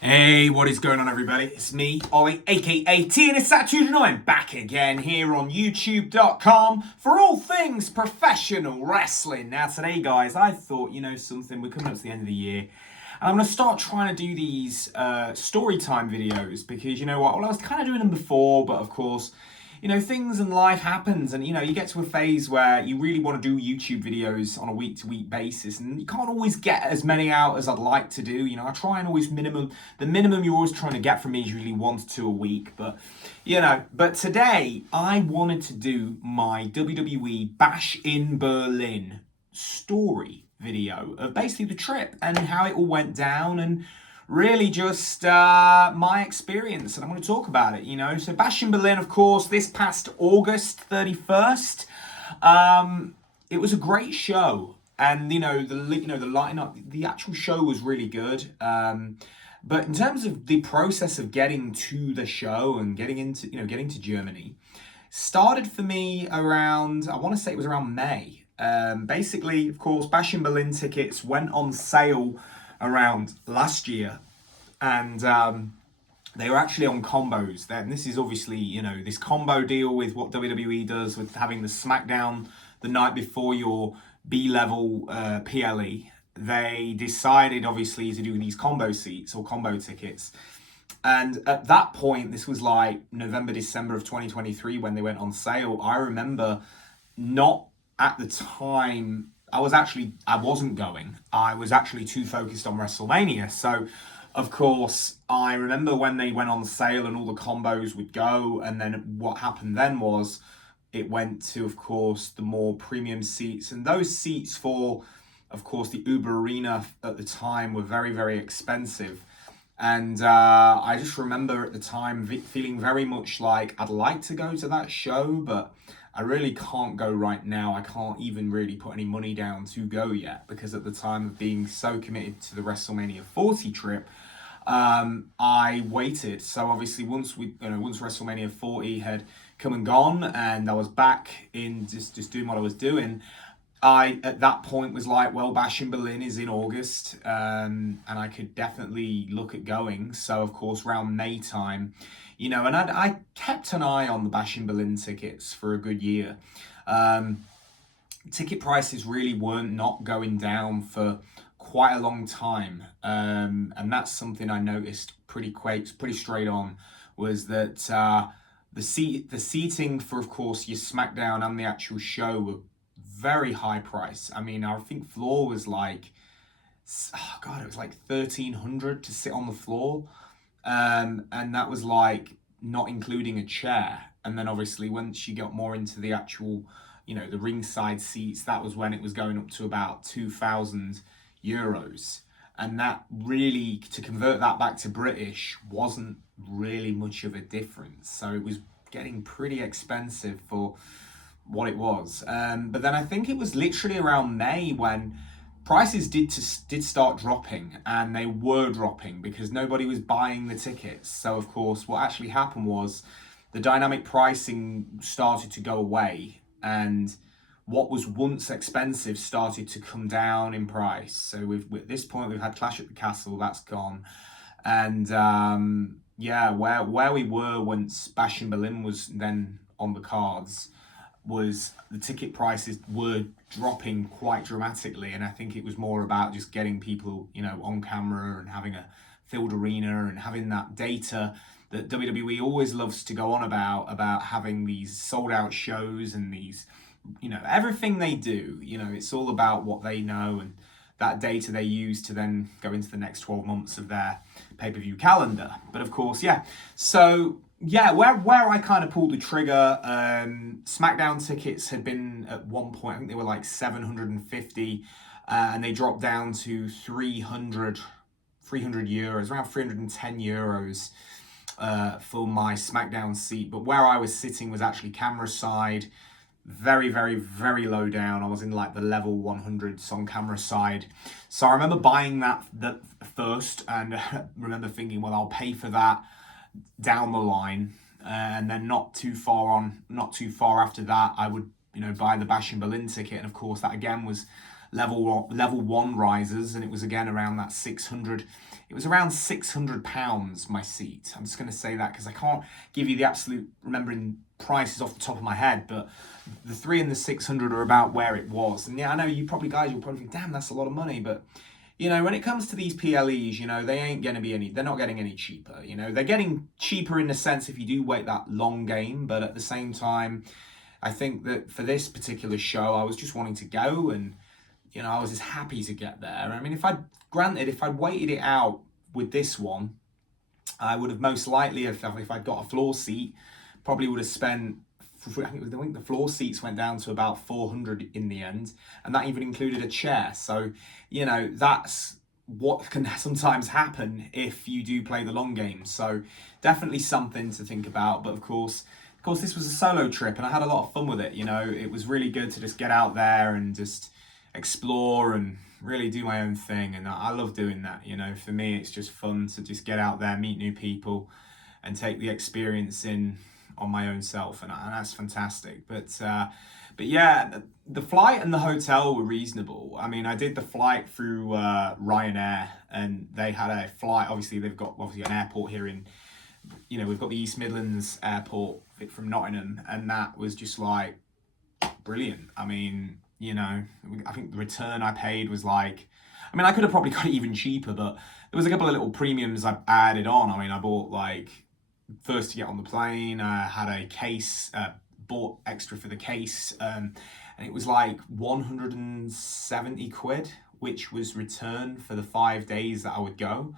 Hey, what is going on, everybody? It's me, Ollie, aka TNSAttitude, and I'm back again here on YouTube.com for all things professional wrestling. Now, today, guys, I thought, something, we're coming up to the end of the year, and I'm going to start trying to do these story time videos because, you know what, well, I was kind of doing them before, but of course, things in life happens, and you get to a phase where you really want to do YouTube videos on a week-to-week basis, and you can't always get as many out as I'd like to do. I try and always the minimum you're always trying to get from me is usually 1 to 2 a week, but today I wanted to do my WWE Bash in Berlin story video of basically the trip and how it all went down, and really just my experience, and I'm going to talk about it. So Bash in Berlin, of course, this past August 31st. It was a great show, and the lineup, the actual show was really good. But in terms of the process of getting to the show and getting to Germany, started for me around, I want to say it was around May. Basically, of course, Bash in Berlin tickets went on sale around last year, and they were actually on combos. Then this is obviously this combo deal with what WWE does with having the SmackDown the night before your B-level PLE. They decided obviously to do these combo seats or combo tickets. And at that point, this was like November, December of 2023 when they went on sale. I remember not at the time, I wasn't going. I was actually too focused on WrestleMania. So, of course, I remember when they went on sale and all the combos would go. And then what happened then was it went to, of course, the more premium seats. And those seats for, of course, the Uber Arena at the time were very, very expensive. And I just remember at the time feeling very much like I'd like to go to that show, but I really can't go right now. I can't even really put any money down to go yet because at the time of being so committed to the WrestleMania 40 trip, I waited. So obviously once WrestleMania 40 had come and gone and I was back in just doing what I was doing, I at that point was like, well, Bash in Berlin is in August, and I could definitely look at going. So of course around May time, and I kept an eye on the Bash in Berlin tickets for a good year. Ticket prices really weren't not going down for quite a long time, and that's something I noticed pretty straight on, was that the seating for, of course, your SmackDown and the actual show were very high price. I mean, I think floor was like, it was like 1,300 to sit on the floor. And that was like not including a chair. And then obviously once you got more into the actual, the ringside seats, that was when it was going up to about 2,000 euros. And that really, to convert that back to British, wasn't really much of a difference. So it was getting pretty expensive for what it was. But then I think it was literally around May when prices did start dropping, and they were dropping because nobody was buying the tickets. So of course what actually happened was the dynamic pricing started to go away, and what was once expensive started to come down in price. So at this point we've had Clash at the Castle, that's gone. And where we were once Bash in Berlin was then on the cards, was the ticket prices were dropping quite dramatically, and I think it was more about just getting people on camera and having a filled arena and having that data that WWE always loves to go on about having these sold out shows and these everything they do, it's all about what they know and that data they use to then go into the next 12 months of their pay-per-view calendar. But of course, where I kind of pulled the trigger, SmackDown tickets had been at one point, I think they were like 750, and they dropped down to 300 euros, around 310 euros for my SmackDown seat. But where I was sitting was actually camera side, very, very, very low down. I was in like the level 100s on camera side. So I remember buying that first, and remember thinking, well, I'll pay for that down the line, and then not too far after that I would buy the Bash in Berlin ticket. And of course that again was level one risers, and it was again around that 600. It was around £600 my seat. I'm just going to say that because I can't give you the absolute remembering prices off the top of my head, but the 3 and the 600 are about where it was. And yeah, I know you'll probably think, damn, that's a lot of money, but you know, when it comes to these PLEs, you know, they're not getting any cheaper. You know, they're getting cheaper in the sense if you do wait that long game, but at the same time, I think that for this particular show, I was just wanting to go, and, you know, I was just happy to get there. I mean, if I'd waited it out with this one, I would have most likely, if I'd got a floor seat, probably would have spent, I think the floor seats went down to about 400 in the end, and that even included a chair. So, you know, that's what can sometimes happen if you do play the long game. So definitely something to think about. But of course, this was a solo trip, and I had a lot of fun with it. You know, it was really good to just get out there and just explore and really do my own thing. And I love doing that. You know, for me, it's just fun to just get out there, meet new people, and take the experience in on my own self, and that's fantastic. But yeah, the flight and the hotel were reasonable. I mean, I did the flight through Ryanair, and they had a flight. Obviously, they've got an airport here in, you know, we've got the East Midlands airport from Nottingham, and that was just like brilliant. I mean, you know, I think the return I paid was like, I mean, I could have probably got it even cheaper, but there was a couple of little premiums I added on. I mean, I bought like, first to get on the plane, I had a case, bought extra for the case, and it was like 170 quid, which was returned for the 5 days that I would go.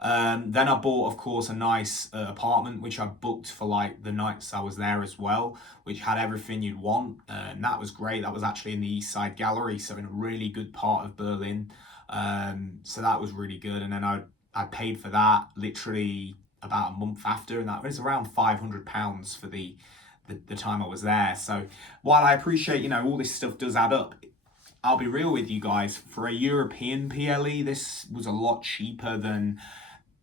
Then I bought, of course, a nice apartment, which I booked for like the nights I was there as well, which had everything you'd want. And that was great. That was actually in the East Side Gallery, so in a really good part of Berlin. So that was really good. And then I paid for that literally about a month after, and that was around £500 for the time I was there. So while I appreciate, you know, all this stuff does add up, I'll be real with you guys, for a European PLE, this was a lot cheaper than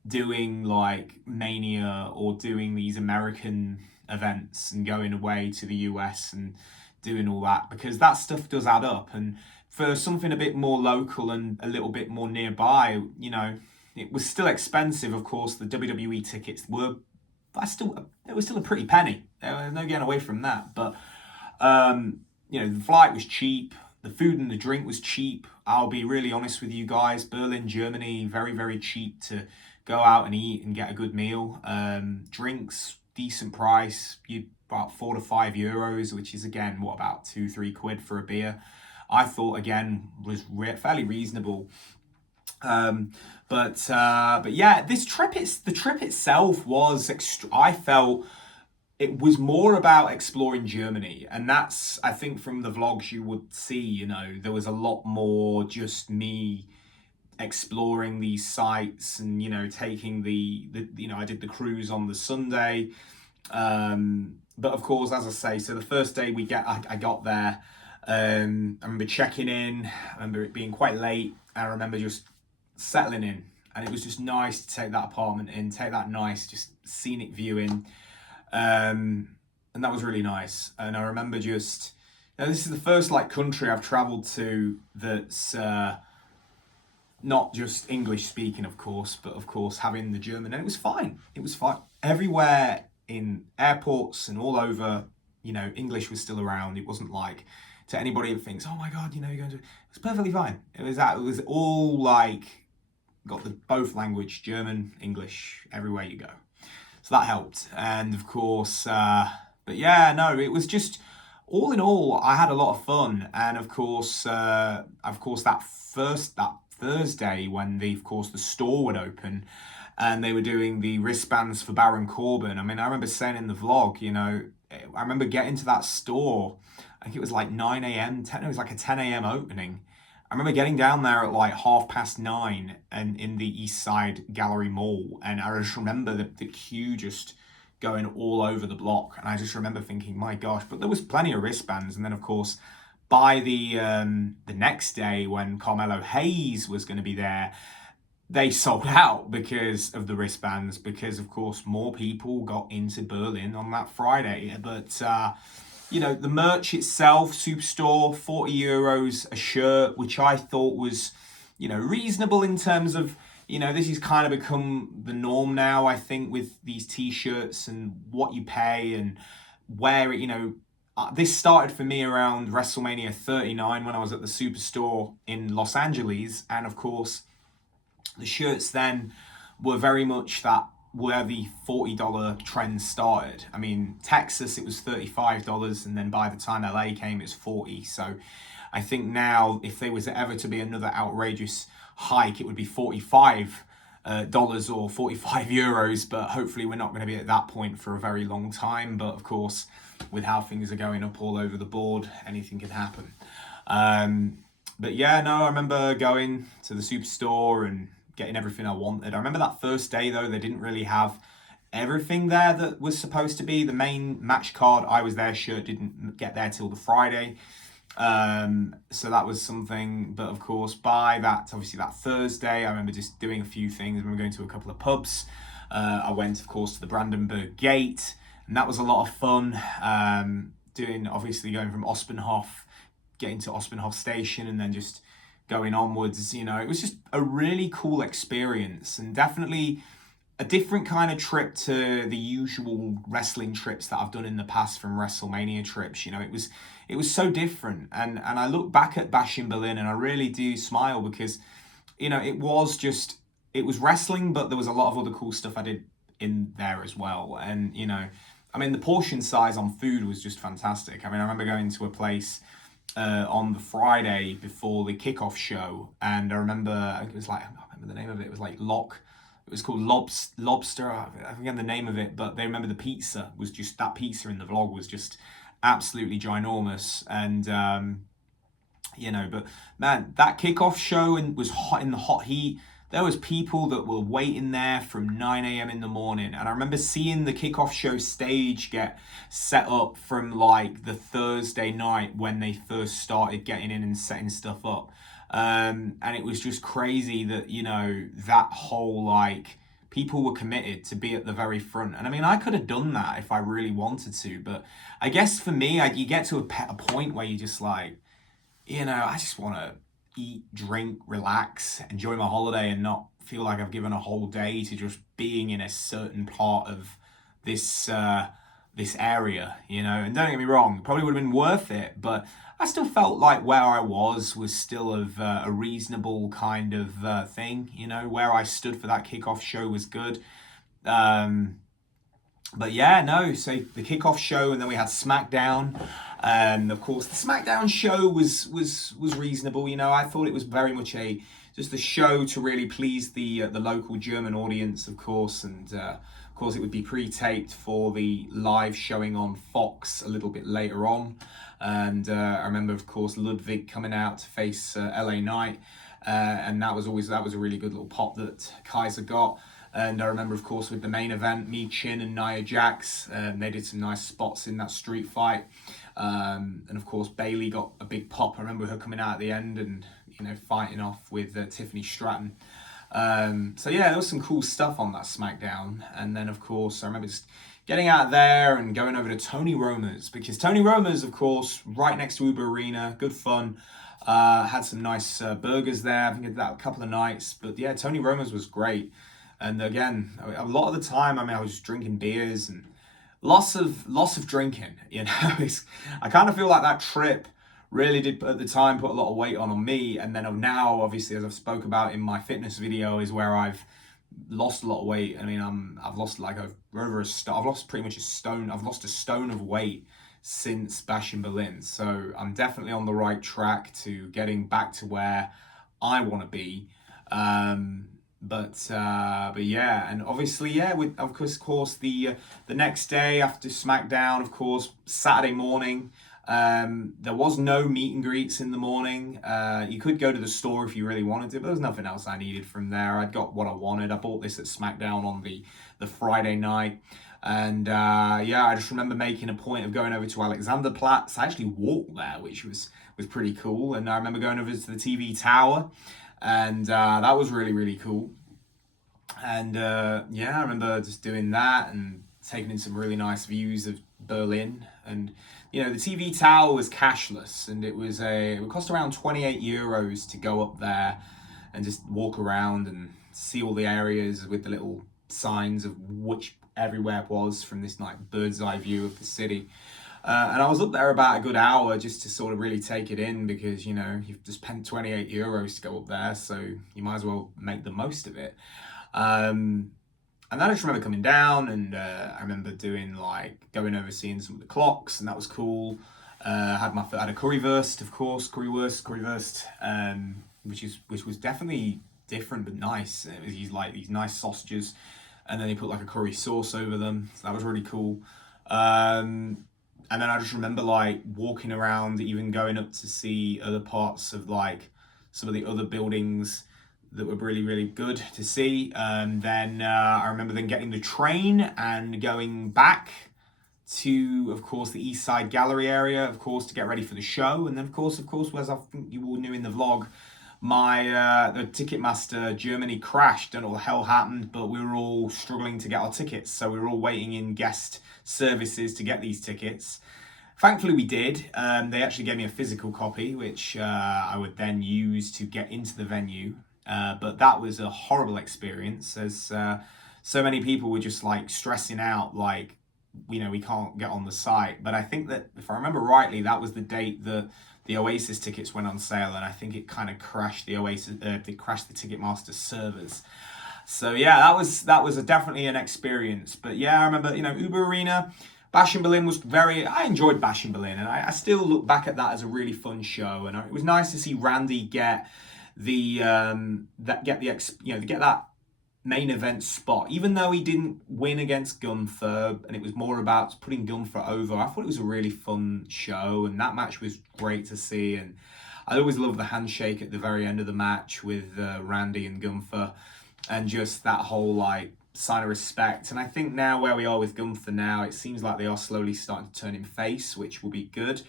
doing like Mania or doing these American events and going away to the US and doing all that, because that stuff does add up. And for something a bit more local and a little bit more nearby, you know, it was still expensive. Of course, the WWE tickets were, it was still a pretty penny. There was no getting away from that. But, you know, the flight was cheap. The food and the drink was cheap. I'll be really honest with you guys. Berlin, Germany, very, very cheap to go out and eat and get a good meal. Drinks, decent price. About €4 to €5, which is again, about 2-3 quid for a beer. I thought again was fairly reasonable. But yeah, the trip itself was I felt it was more about exploring Germany, and that's, I think from the vlogs you would see, you know, there was a lot more just me exploring these sites and, you know, taking the you know, I did the cruise on the Sunday, but of course, as I say, so the first day I got there, I remember checking in, I remember it being quite late, I remember just settling in, and it was just nice to take that apartment in, take that nice just scenic view in, and that was really nice. And I remember just, you know, this is the first like country I've traveled to that's not just English speaking, of course, but of course having the German, and it was fine everywhere in airports and all over, you know, English was still around. It wasn't like, to anybody who thinks, oh my god, you know, you're going to, it was perfectly fine. It was all like, got both language, German, English, everywhere you go. So that helped. And of course, but yeah, no, it was just, all in all, I had a lot of fun. And of course, that Thursday when the store would open and they were doing the wristbands for Baron Corbin. I mean, I remember saying in the vlog, you know, I remember getting to that store, I think it was like 9 a.m, it was like a 10 a.m. opening. I remember getting down there at like 9:30 and in the East Side Gallery Mall, and I just remember the queue just going all over the block, and I just remember thinking, my gosh, but there was plenty of wristbands. And then of course, by the next day when Carmelo Hayes was going to be there, they sold out because of the wristbands, because of course more people got into Berlin on that Friday. But the merch itself, Superstore, €40 a shirt, which I thought was, reasonable in terms of, this has kind of become the norm now, I think, with these t-shirts and what you pay and where it, this started for me around WrestleMania 39 when I was at the Superstore in Los Angeles. And of course, the shirts then were very much that where the $40 trend started. I mean, Texas, it was $35, and then by the time LA came, it was 40. So I think now, if there was ever to be another outrageous hike, it would be $45 or €45, but hopefully we're not going to be at that point for a very long time. But of course, with how things are going up all over the board, anything can happen. But yeah, no, I remember going to the Superstore and getting everything I wanted. I remember that first day, though, they didn't really have everything there that was supposed to be. The main match card, I Was There shirt didn't get there till the Friday. So that was something. But of course, by that, obviously that Thursday, I remember just doing a few things. I remember going to a couple of pubs. I went, of course, to the Brandenburg Gate, and that was a lot of fun. Obviously going from Ospenhof, getting to Ospenhof Station, and then just going onwards, it was just a really cool experience, and definitely a different kind of trip to the usual wrestling trips that I've done in the past from WrestleMania trips. It was so different, and I look back at Bash in Berlin and I really do smile because, it was wrestling, but there was a lot of other cool stuff I did in there as well. And, the portion size on food was just fantastic. I remember going to a place on the Friday before the kickoff show, and I remember it was like, I can't remember the name of it. It was like it was called Lobster. I forget the name of it, but they remember the pizza was just, that pizza in the vlog was just absolutely ginormous. And but man, that kickoff show was hot in the hot heat. There was people that were waiting there from 9 a.m. in the morning. And I remember seeing the kickoff show stage get set up from like the Thursday night when they first started getting in and setting stuff up. And it was just crazy that, that whole like people were committed to be at the very front. And I could have done that if I really wanted to. But I guess for me, you get to a point where you just like, I just want to eat, drink, relax, enjoy my holiday, and not feel like I've given a whole day to just being in a certain part of this area, And don't get me wrong, it probably would have been worth it, but I still felt like where I was still of a reasonable kind of thing, Where I stood for that kickoff show was good. But yeah, no, so the kickoff show, and then we had SmackDown. And of course, the SmackDown show was reasonable. I thought it was very much just a show to really please the local German audience, of course. And of course, it would be pre-taped for the live showing on Fox a little bit later on. And I remember, of course, Ludwig coming out to face LA Knight. And that was a really good little pop that Kaiser got. And I remember, of course, with the main event, Me, Chin, and Nia Jax, they did some nice spots in that street fight. And of course, Bayley got a big pop. I remember her coming out at the end and, fighting off with Tiffany Stratton. So yeah, there was some cool stuff on that SmackDown. And then, of course, I remember just getting out there and going over to Tony Roma's, because Tony Roma's, of course, right next to Uber Arena, good fun. Had some nice burgers there. I think I did that a couple of nights. But yeah, Tony Roma's was great. And again, a lot of the time, I was just drinking beers and lots of drinking, I kind of feel like that trip really did at the time put a lot of weight on me. And then now, obviously, as I've spoke about in my fitness video, is where I've lost a lot of weight. I've lost I've lost pretty much a stone. I've lost a stone of weight since Bash in Berlin. So I'm definitely on the right track to getting back to where I want to be. But yeah, and obviously, yeah, with of course the next day after SmackDown, of course, Saturday morning, there was no meet and greets in the morning. You could go to the store if you really wanted to, but there was nothing else I needed from there. I'd got what I wanted. I bought this at SmackDown on the Friday night. And yeah, I just remember making a point of going over to Alexanderplatz. I actually walked there, which was pretty cool. And I remember going over to the TV tower, and that was really, really cool. And yeah, I remember just doing that and taking in some really nice views of Berlin, and the TV tower was cashless, and it would cost around 28 euros to go up there and just walk around and see all the areas with the little signs of which everywhere was from this like bird's eye view of the city. And I was up there about a good hour just to sort of really take it in, because you've just spent 28 euros to go up there, so you might as well make the most of it. And then I just remember coming down, and I remember going over seeing some of the clocks, and that was cool. Had a currywurst, of course, currywurst, which was definitely different but nice. It was these nice sausages, and then they put like a curry sauce over them, so that was really cool. And then I just remember walking around, even going up to see other parts of some of the other buildings that were really, really good to see. Then I remember then getting the train and going back to, of course, the East Side Gallery area, of course, to get ready for the show. And then, of course, as I think you all knew in the vlog, the Ticketmaster Germany crashed. Don't know what the hell happened, but we were all struggling to get our tickets. So we were all waiting in guest services to get these tickets. Thankfully, we did. They actually gave me a physical copy, which I would then use to get into the venue. But that was a horrible experience, as so many people were just stressing out, we can't get on the site. But I think that, if I remember rightly, that was the date that the Oasis tickets went on sale, and I think it kind of crashed the Ticketmaster servers. So yeah, that was definitely an experience. But yeah, I remember, Uber Arena, Bash in Berlin I enjoyed Bash in Berlin, and I still look back at that as a really fun show. And it was nice to see Randy get that main event spot, even though he didn't win against Gunther, and it was more about putting Gunther over. I thought it was a really fun show, and that match was great to see. And I always love the handshake at the very end of the match with Randy and Gunther, and just that whole sign of respect. And I think now where we are with Gunther now, it seems like they are slowly starting to turn him face, which will be good,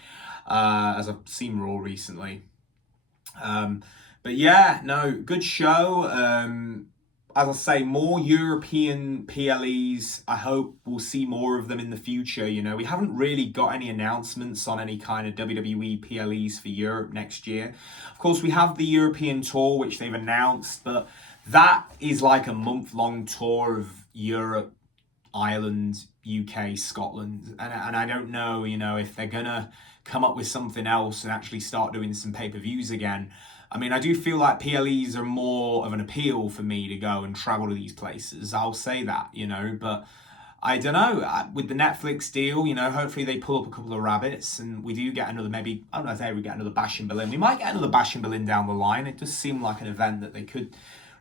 as I've seen Raw recently. But yeah, no, good show. As I say, more European PLEs. I hope we'll see more of them in the future. We haven't really got any announcements on any kind of WWE PLEs for Europe next year. Of course, we have the European tour, which they've announced, but that is like a month-long tour of Europe, Ireland, UK, Scotland. And I don't know, if they're going to come up with something else and actually start doing some pay-per-views again. I mean, I do feel like PLEs are more of an appeal for me to go and travel to these places. I'll say that, but I don't know. With the Netflix deal, hopefully they pull up a couple of rabbits and we do get another, maybe, I don't know if they ever get another Bash in Berlin. We might get another Bash in Berlin down the line. It does seem like an event that they could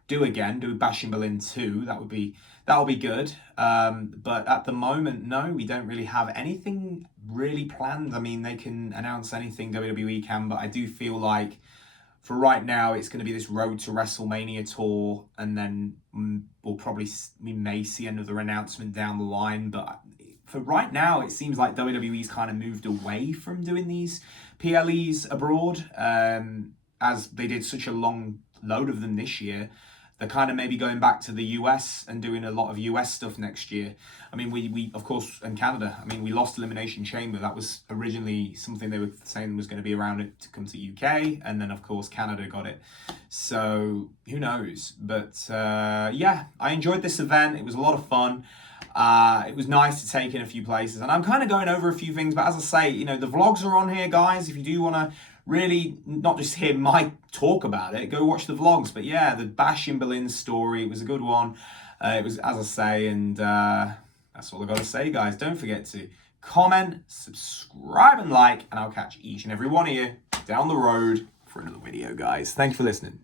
do Bash in Berlin 2. That would be good. But at the moment, no, we don't really have anything really planned. I mean, they can announce anything, WWE can, but I do feel like for right now, it's going to be this Road to WrestleMania tour, and then we may see another announcement down the line. But for right now, it seems like WWE's kind of moved away from doing these PLEs abroad, as they did such a long load of them this year. They're kind of maybe going back to the US and doing a lot of US stuff next year. I mean, we of course, and Canada, I mean, we lost Elimination Chamber. That was originally something they were saying was going to be around it to come to UK. And then, of course, Canada got it. So who knows? But yeah, I enjoyed this event. It was a lot of fun. It was nice to take in a few places. And I'm kind of going over a few things. But as I say, the vlogs are on here, guys. If you do want to really not just hear my talk about it, go watch the vlogs. But yeah, the Bash in Berlin story, it was a good one. It was, as I say, and that's all I got to say, guys. Don't forget to comment, subscribe, and like, and I'll catch each and every one of you down the road for another video, guys. Thanks for listening.